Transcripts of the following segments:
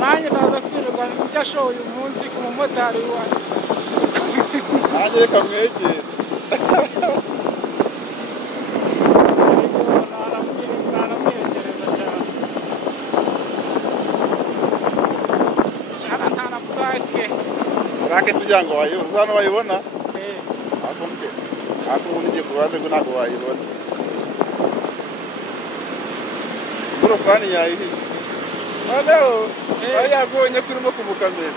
nanjye ndaza kwirirwa icyo ashoboye uyu munsi ku mumotari wacu nanjye reka mwegere naramwegereza cyane nta na purake kugira ngo wayibona hano wayibona ako ubundi ugiye ku ruhande ngo ntabwo wayibona ingorofani yayihishe noneho bari yabonye ko urimo kumukamera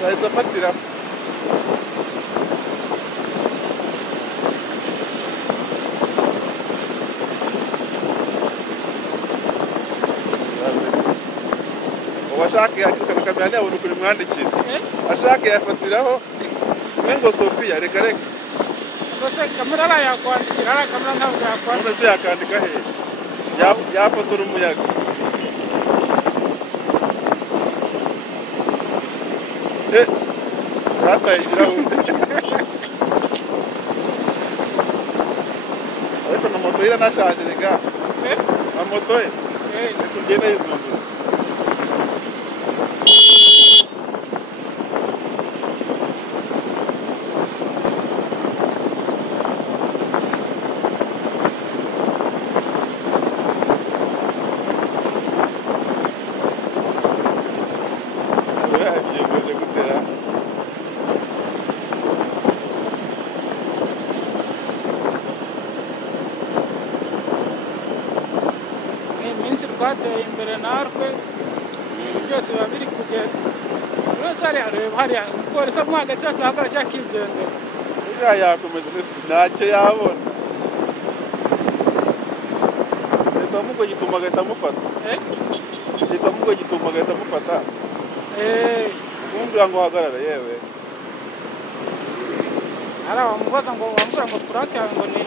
yahita afatiraho ashaka yakirukana kamera ntiyabona ukuntu imwandikira ashaka yafatiraho ngo Sophia reka reka rwose kamera arayakwandikira ariya kamera ntabwo yakwandikira none se yakandika hehe yafotora umuyaga yataye ikirahure ariko na moto ye iranashaje rega na moto ye kugenda yizunguza iminsi twateye imbere natwe byose biba biri kugenda buri wese areba hariya umupolisi amuha agaciro cyangwa cyakigendera uriya yakomeza ntacyo yabona leta mugo gituma agahita amufata leta mugo gituma agahita amufata kumbwira ngo uhagarare yewe hari abamubaza ngo wambura ngo purake yawe ngo ni